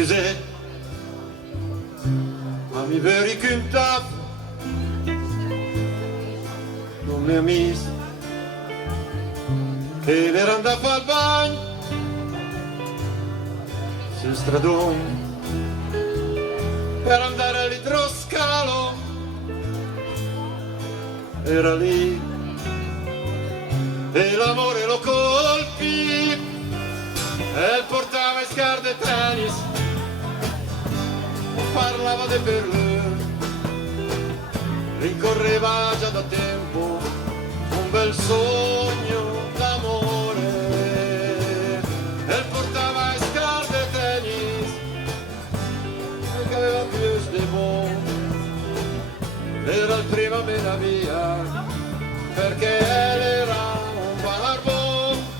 Excusez, ma mi veri qu'une tape non mi ha messo che era andata al bagno sul stradone per andare all'idroscalo, era lì e l'amore lo colpì e portava in scarpe e tennis, parlava di per lui, rincorreva già da tempo un bel sogno d'amore e portava in scarpe e tennis e che aveva più di buon, era il prima mena via perché era un barbone.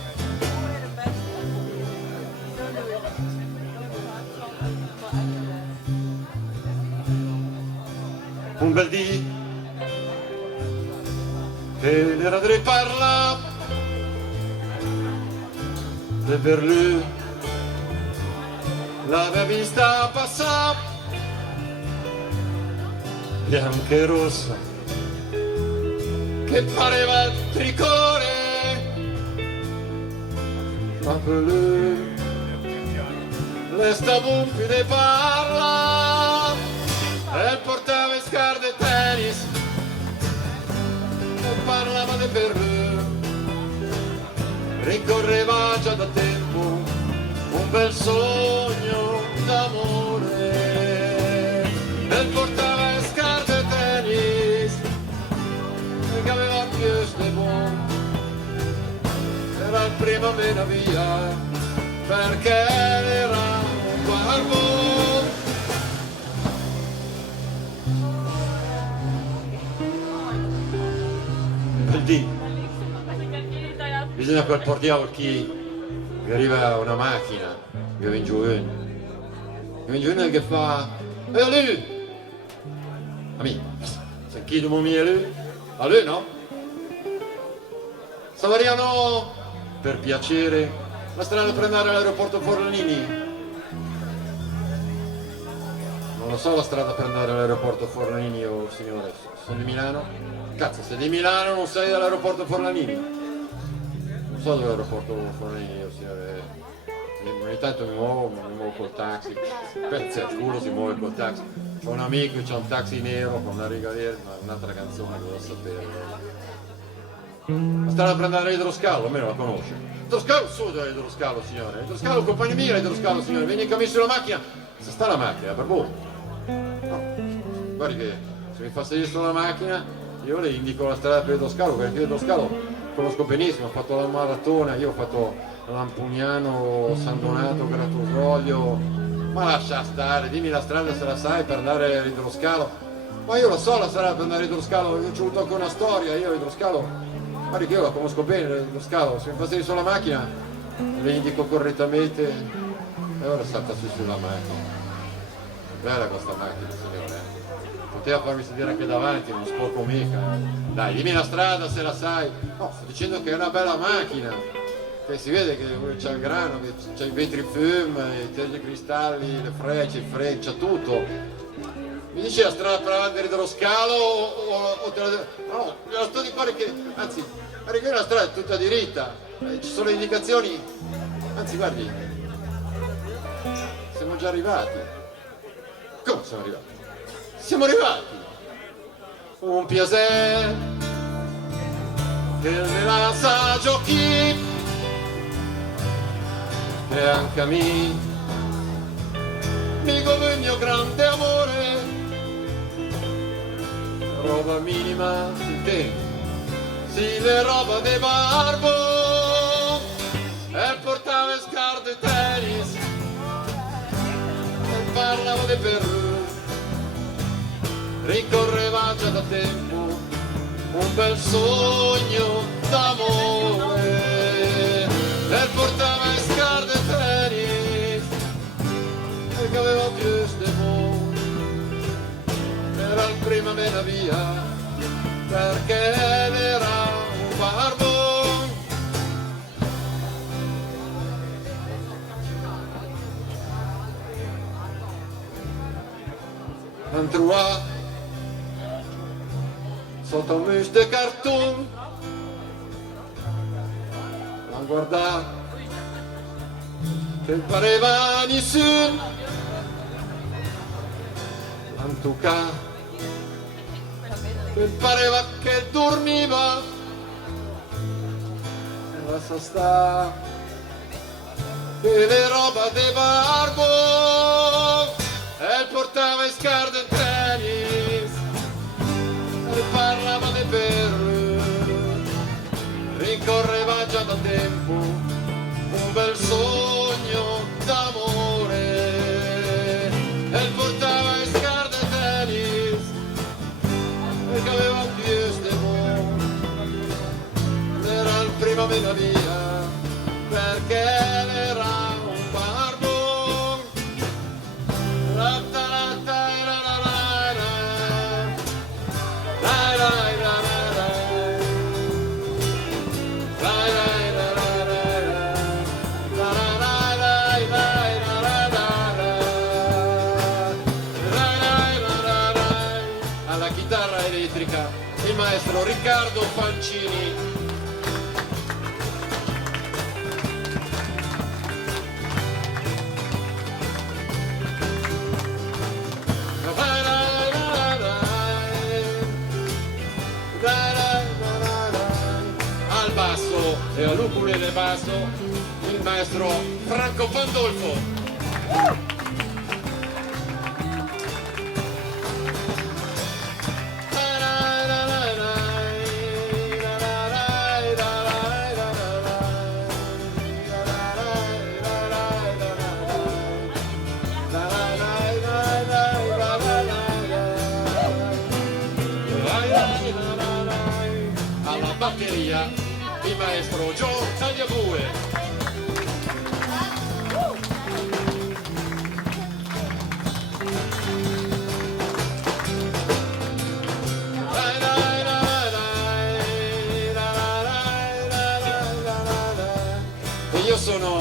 Un bel dì che l'era di parla e per lui l'aveva vista passare bianca e rossa che pareva il tricore, ma per lui le stava un più di parla e portava in scarpe e tennis e parlava di per lui, ricorreva già da tempo un bel sogno d'amore e portava in scarpe e tennis e che aveva più di buon, era il primo mena via perché era un barbone. Bisogna quel portiamo chi arriva una macchina, io in giù che fa lui, amico, se chiedo mi è lui, a lui no? Savariano, per piacere, la strada per andare all'aeroporto Forlanini. Non lo so la strada per andare all'aeroporto Forlanini, oh signore, sono di Milano? Cazzo, sei di Milano non sei all'aeroporto Forlanini? Non so dove è l'aeroporto Forlanini, oh signore. Ogni tanto mi muovo col taxi, pezzi al culo si muove col taxi. C'ho un amico che c'ha un taxi nero con una riga verde, ma un'altra canzone che devo sapere. La strada per andare all'idroscalo, almeno la conosce. Idroscalo su dall'idroscalo, signore. Idroscalo, compagno mio all'idroscalo, signore. Vieni in cammino sulla macchina. Se sta la macchina, per voi. No. Guardi che se mi fa salire sulla macchina, io le indico la strada per l'idroscalo, perché l'idroscalo conosco benissimo, ho fatto la maratona, io ho fatto Lampugnano, San Donato, Grattusoglio, ma lascia stare, dimmi la strada se la sai per andare all'idroscalo. Ma io lo so la strada per andare all'idroscalo, ho avuto anche una storia, io all'idroscalo, guardi che io la conosco bene l'idroscalo, se mi fa salire sulla macchina le indico correttamente e ora salta su sulla macchina. Bella questa macchina, signore. Poteva farmi sedere anche davanti, non sporco mica. Dai, dimmi la strada se la sai. No, sto dicendo che è una bella macchina, che si vede che c'è il grano, che c'è i vetri fum, i tergicristalli, le frecce, il freno, c'è tutto. Mi dici la strada per andare dello scalo o te la... No, la sto di fare che... Anzi, guardi che la strada è tutta diritta, ci sono le indicazioni. Anzi, guardi, siamo già arrivati. Come siamo arrivati? Siamo arrivati, un piacere che me la sa giochi e anche a me mi govegno grande amore, roba minima si tem, si le roba de barbo e portava scarpe e tennis e parlavo di perù. Ricorreva già da tempo un bel sogno d'amore e portava in scarpe e tennis e che aveva più di buon, era il prima mena via perché era un barbone. un trou sotto un mouche de carton, a guardare che pareva nessuno, in tout cas che pareva che dormiva, e lascia sta che le roba de barbo, e portava in scarpe in tennis, e parlava di perle, rincorreva già da tempo un bel sogno d'amore, e portava in scarpe in tennis, e che aveva un piede, era il primo mela via, perché era un barbon. Alla chitarra elettrica il maestro Riccardo Pancini. Al basso e all'ukulele basso il maestro Franco Pandolfo. Alla batteria il maestro Joe Tagliabue. E io sono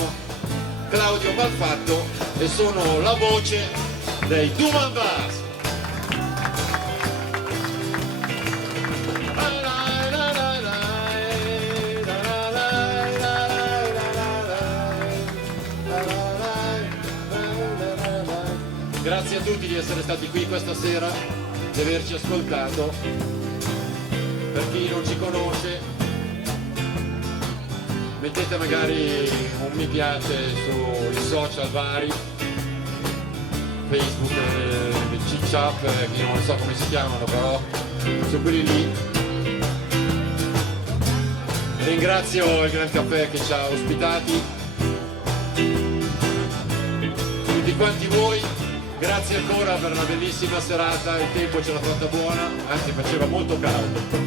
Claudio Malfatto e sono la voce dei Duman Bass. Grazie a tutti di essere stati qui questa sera, di averci ascoltato. Per chi non ci conosce, mettete magari un mi piace sui social vari, Facebook, CiCiap, che non so come si chiamano, però su quelli lì. Ringrazio il Gran Caffè che ci ha ospitati, tutti quanti voi. Grazie ancora per una bellissima serata, il tempo ce l'ha fatta buona, anzi faceva molto caldo.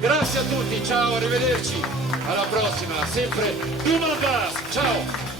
Grazie a tutti, ciao, arrivederci, alla prossima, sempre Duman Bass, ciao!